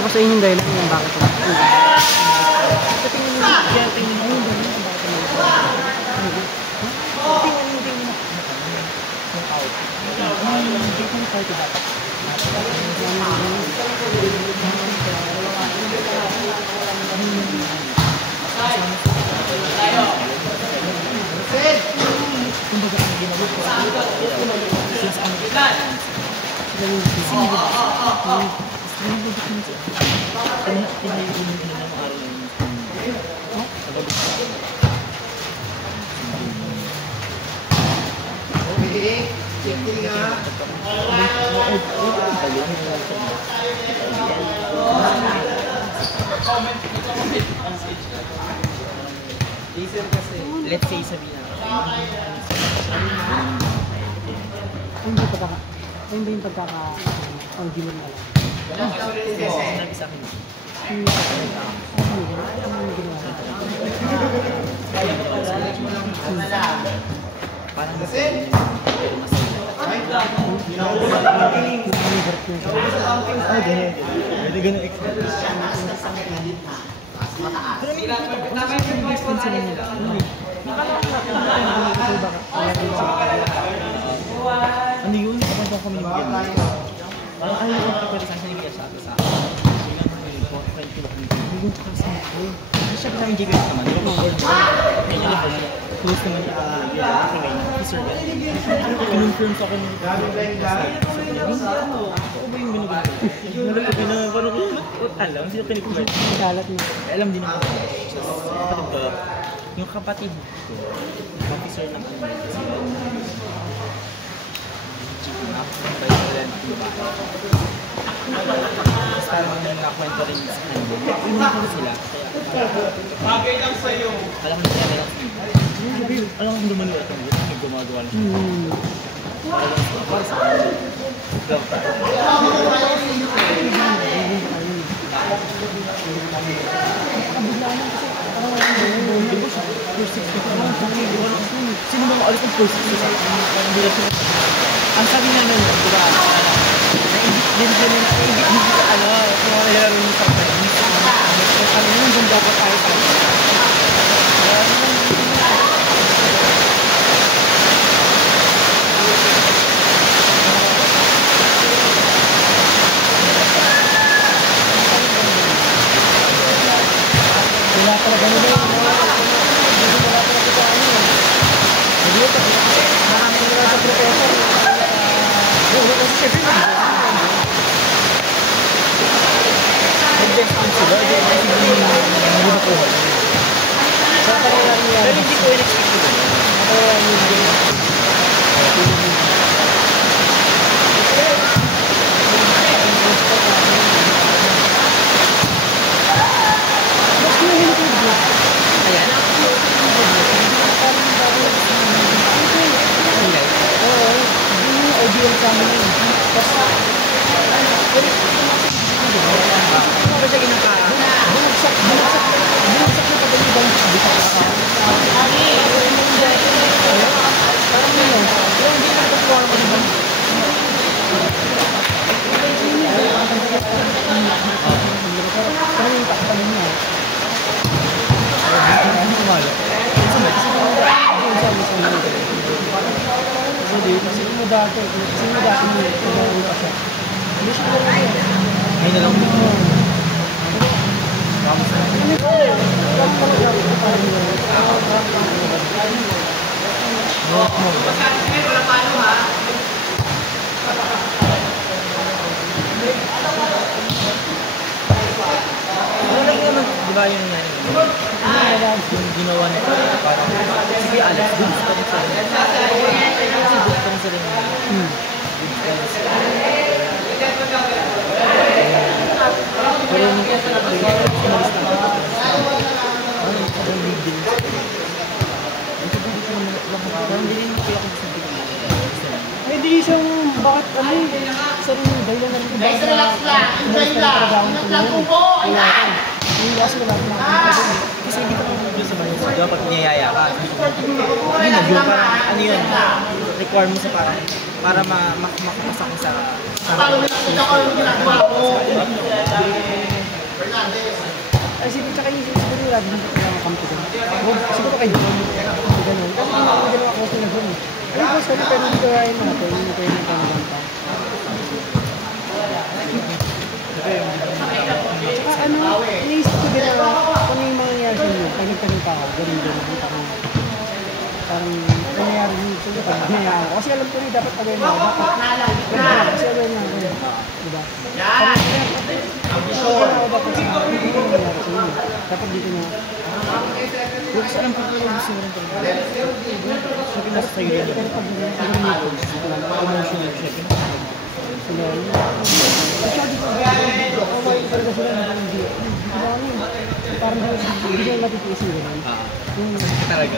Tapos ayun yung dahilan yung bakit ito. Let's say sabihin na. Ayun ba yung pagkaka-hindi mo na alam? Sinabi sa akin. Parang ano yun? Kapag daw kami ng game. Parang ayaw ko pwede sa akin yung sa akin. Yung kasi ako. Siya pa yung GPS naman. Close naman ito. Sir, kinonfirm sa akin. Ako ba yung ginagawa? Parang alam. Sino kinipulad? Kalat mo. Alam din naman. Yung kapatid ko, officer ng parang may nakakwento rin sa kanila. Inuman sila. Bagay lang sa'yo. Alam mo siya lang. Alam mo naman nila itong may gumagawa lang. Para sa kanila. Sino ba maalis ng first 6? Ang sabi na nun, di ba? Naibig din na naibig din sa ano, kung ano nilaro niyo sa panis. Sabi nyo, doon dapat tayo sa wala talaga nila yun. Wala talaga sa ano. Hindi ito. Marami nila sa professor. Nag-best on sila. Pero hindi ko in-expect. Ay na lang mo. Diba yun nga yung ginawa na parang sige Alex, goods pa rin sila. Kasi goods pa rin sila. Pero nung kasi umalis na parang big deal. Parang hindi rin kaya kung sabi ko. Ay, di isang bakit ano eh. Sarili yung dahilan na rin. Guys, relax lang. Enjoy lang. Ingat lang po po. Hindi kasi wala akong makakita doon. Kasi hindi ko naman sa bayan. Dapat niyayaya ka. Ay, yung parang ano yun. Require mo sa parang para makapasa ko sa Paano mo nakita ko yung ginagawa mo? lagi dito kailangan kami doon. Siguro kayo doon. Ganun. Kasi hindi naman ginawa ko sila doon. Ay, boss, kami pwede dito kain natin. Hindi pwede na pangalan pa. Tsaka ano, iniisip ko din na kung ano yung mangyayari sa inyo. Pag nagtanong pa ako, ganun. Parang nangyayari yun. Sige, pag nangyayari ako. Kasi alam ko rin, dapat pagawin mo. Kasi agawin mo ako. Diba? So, ako dapat sa akin, hindi ko nangyayari sa inyo. Dapat dito na. Kasi alam ko talaga gusto mo rin talaga. Siya pinasa sa'yo rin. Pero pag Emotional siya. sila yun. At saka dito, kawaii talaga sila na hindi. Parang hindi ko matitiis yung gano'n. Talaga.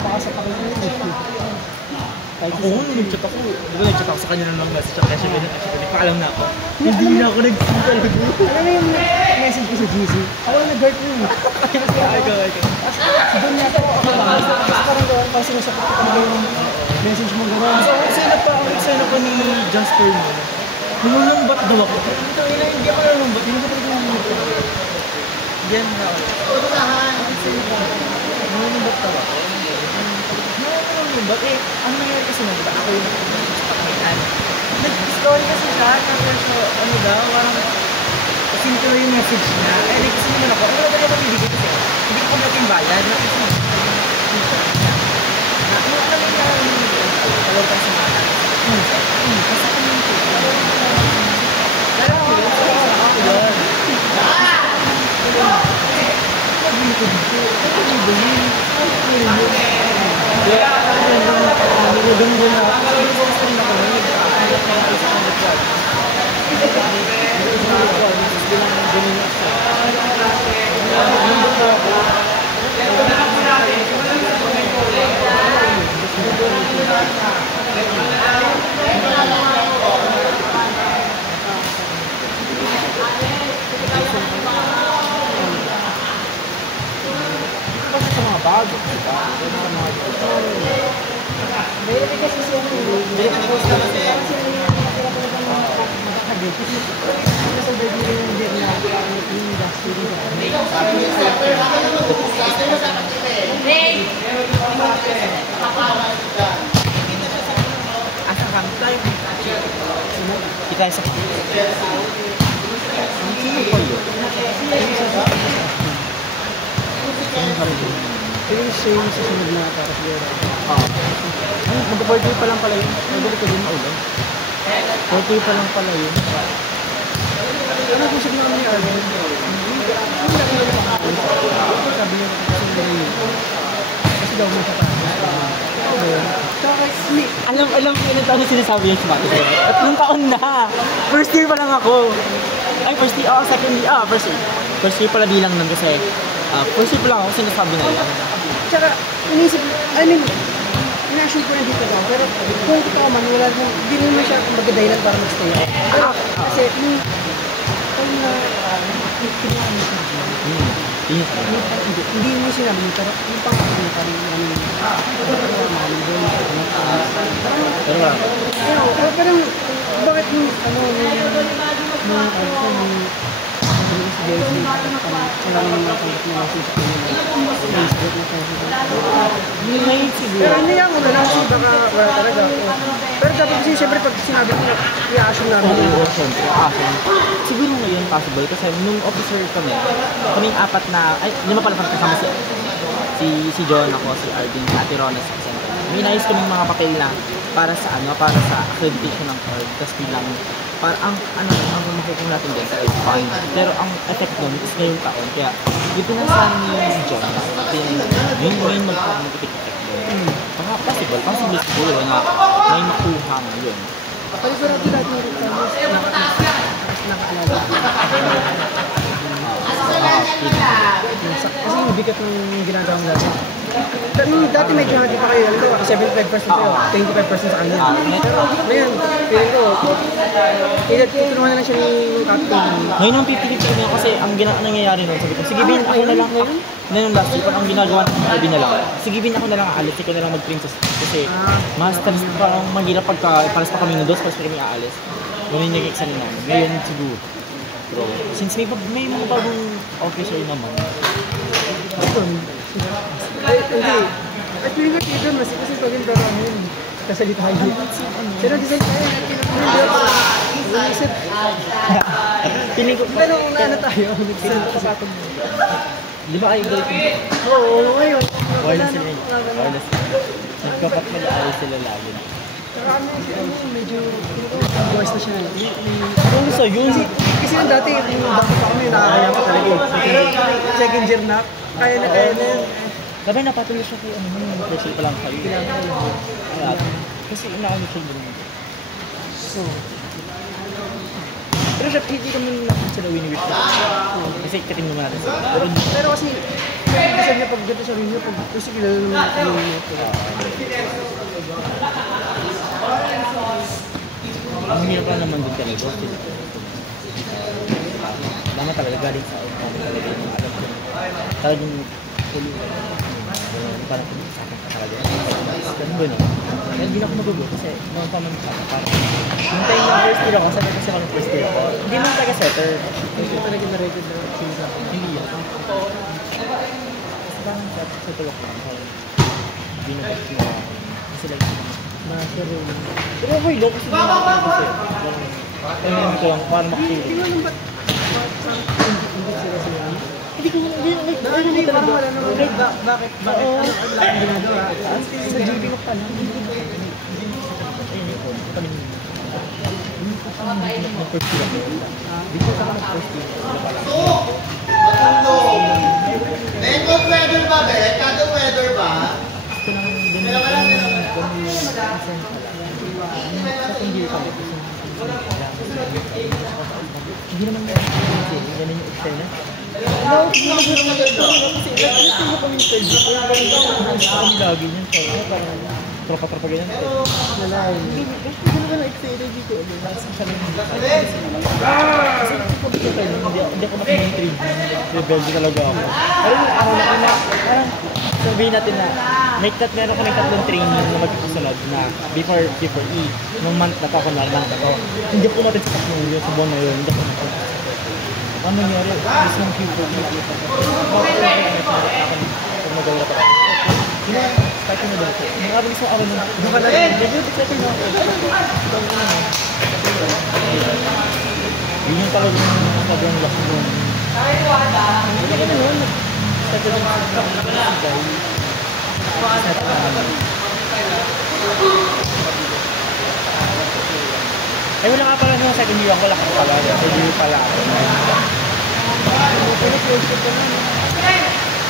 Baka sa pakinggan. Ako, nag-chat ako. Di ba nag-chat ako sa kanya ng message ako. Kaya siya nagpaalam na ako. Hindi na ako nag-send talaga. Alam mo yung message ko sa GC? Ako nag-guard mo yun. Ikaw. Doon niya ako lang. Parang doon, parang sinasapit ko talaga yung message mo gano'n. So, sa'yo pa ni Jasper mo. Nulumbat daw ako. Hindi ako nulumbat. Hindi ko talaga nulumbat. Yan na ako. Nulumbat daw ako. Nulumbat? Ang nangyari kasi nung ako yung pakailan. Nag-story kasi siya. Ano daw, parang simple yung message niya. Kasi naman ako, ano ba ako pibigay kasi? Hindi ko natin bayad. Kasi alam ko sa mga kasi ako yung pero ako yun bago, diba? May kasi siya yung makakagit. Kasi sa baby rin yung din na yung industry rin. Asa kami tayo? Kita sa sino po yun? Yung same sa sunod na para sa gera. Mag-birthday pa lang pala yun. Nagdali ko din maulan. Birthday pa lang pala yun. Ano kung sabi naman ni Arvin? Sabi niya kasi gano'n yun. Kasi daw mo sa Alam ko ilang taon na sinasabi yung smart. Tatlong taon na. First year pa lang ako. Ay, first year. Second year. First year. First year pala di lang nun kasi first year pa lang ako sinasabi na yan. Tsaka, inisip, in-action ko na dito lang. Pero kung totoo man, wala naman, hindi naman siya magadahilan para mag-stay ako. Pero, kasi, kung hindi mo sinabi mo, pero yung pangako niya parang maraming doon. Pero, bakit yung, pero hindi ako na lang kasi baka wala talaga. Pero dapat kasi siyempre pag sinabi ko i-assume namin. Oo, siyempre. Siguro ngayon possible kasi nung officer kami apat na, ay, lima pala kasama si John ako, si Arvin, si Ate Rona, si Vicente. May nais kaming mga papel na para sa accreditation ng card. Tapos bilang para ang makukuha natin din sa fund. Pero ang effect nun is ngayong taon. Kaya yung pinasahan ni John, yun ngayon mag-effect doon. Baka possible siguro na may makuha ngayon. Pero sigurado lahat ng requirements nakaalala. Kasi yung bigat ng ginagawang natin. Dati medyo hati pa kayo, alam ko, 75% kayo, 25% sa kanya. Pero ngayon, feeling ko, tinulungan na lang siya ni Captain. Ngayon ang 50-50 na kasi ang nangyayari nun, sabi ko, sige Bin, ako na lang ngayon. Ngayon last week, ang ginagawa ng Bin na lang. Sige Bin, ako na lang aalis, ikaw na lang mag-princess. Kasi mas parang mahirap pagka, paras pa kami nudos, paras pa kami aalis. Ganun yung exam namin. Ngayon siguro. Bro, since may mga bagong officer naman, Hindi. At feeling ko dito, mas kasi pagin pero ano yun. Kasalitahan yun. Pero di saan tayo, Feeling ko, pero kung ano tayo, saan ito kapatong mo? di ba kayo galit yung Oo, ngayon. wireless sila yun? Wireless sila. Nagkapat mag-aayos sila lagi. Pero ano, medyo, voice na siya na. Kung gusto yun, Kasi yung dati pa kami, nakakaya pa talaga eh. Pero second year na, kaya na yun. sabi napatuloy siya kay ano mo, pressure pa lang kayo. Kaya, kasi inaano siya din. So, Pero siya, hindi naman nakita sila wini-wish na. Kasi kating naman natin sila. pero kasi, kasi niya pag ganda sa rin niya, pag kasi kilala naman kami niya. Ang hirap lang naman doon talaga. Tama talaga, galing sa ako. Tama talaga yung alam ko. Talagang tuloy. Parang sa akin pa talaga. Ganun ba no? Kaya hindi na ako magugo kasi noon pa man ako. Parang yung time na first year ako, sabi kasi ako ng first year ako. Hindi naman talaga setter. Hindi talaga na-record na siya. Hindi yan. Kasi parang sa tulok lang. Binabot mo ako. Kasi like, Master room. pero okay lang kasi hindi ako kasi. Kaya ko lang, paano makikilig. Hindi ko alam ba't hindi sila sila. Hindi ko, Hindi, parang wala naman. Bakit? Ano ang laking ginagawa? Sa GP ko pa lang. First year ako. Dito sa mga first year. Record weather ba, be? Kada weather ba? Gusto nang din yung hindi kami kasi hindi naman ganun yung external. No, hindi naman maganda. Kasi nag-ito ko kami interview. Kaya kami lagi niyan. Parang tropa-tropa ganyan. Hindi naman na-excited dito. Nasa siya lang yung kasi pag ito tayo, hindi ako maki-intrigue. Rebelde talaga ako. Pero ako na parang sabihin natin na meron kami tatlong training na magkasunod na before E. Nung month na to ako na month na to. Hindi ako natin sa tatlong yun sa buwan na yun. Hindi ako natin. Ano nangyari? Gusto ng people. Bakit kung magawa pa ako? Start na doon. Nakabang isang araw na. Doon ka na rin. Medyo excited na ako. Yun yung talagang sobrang laki doon. Hindi ka na noon. Start na doon. Eh wala ka pala nung second year ako, wala ka pala. Second year pala ako.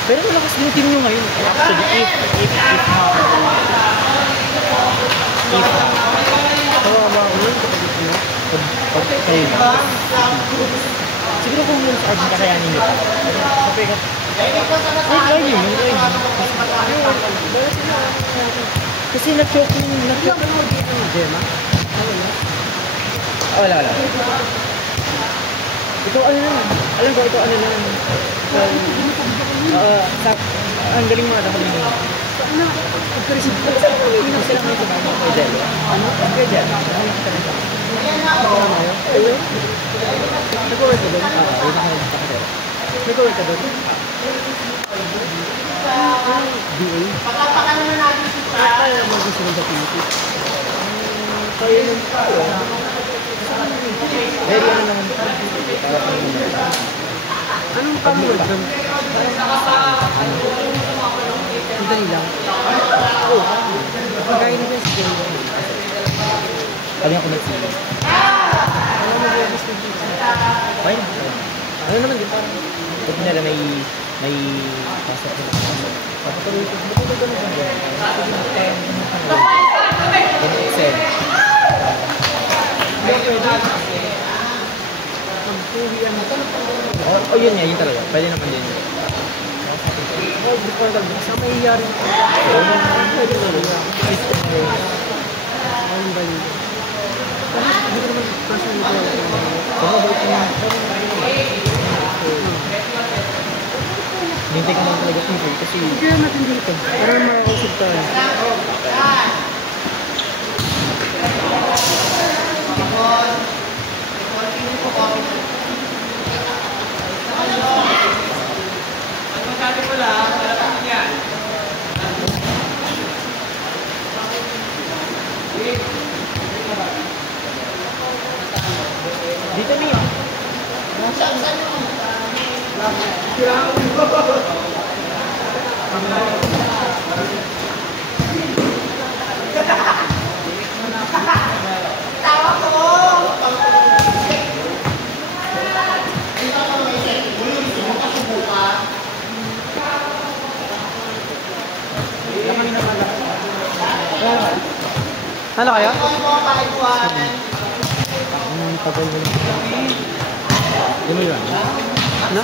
Pero malakas din yung team nyo ngayon. Actually, if Kawawa ko yun kapag ito na. kayo. Siguro kung yung Arjun kakayanin nyo pa. Kapag ka, kasi nag-choke yung Ano mo dito ng Gemma? wala. Ikaw ano lang. Alam ko, ikaw ano lang. Ang galing mo na kami. Ano? Pagka-receive ko. Hindi sila may kumain mo kay Jello. Ano? Kay Jello. Ano ka talaga? Ayun? Nag-work ka doon? Ayun ako nagpapakasero. Nag-work ka doon? DA? Pagkapakan naman natin si Kaya mo gusto ng Philippines? Kaya nun tayo. Very ano naman. Anong pang-work doon? Ang dali lang. Oo. Pagkain na si Gemma. Kali ako nag-sila. Ano mo ba gusto dito? Okay na. Ano naman din parang pag nila may pasok ko na pasok. Papatuloy ko. Ba't ito ganun ang gawin? Ganun Excel. Pag-uwian mo. Oh, yun nga, yun talaga. Pwede naman din. Oh, di ko alam. Sa mayayari. Pwede talaga. Ayun ba yun? Hindi ko naman personally ko alam. Bumabalik ko na. Hintay ko naman talaga TV kasi Kaya natin dito. Para makakausap tayo. Magkano pala? Dito niyo. Ano kayo? Ang tagal mo. Ano yun? Ano?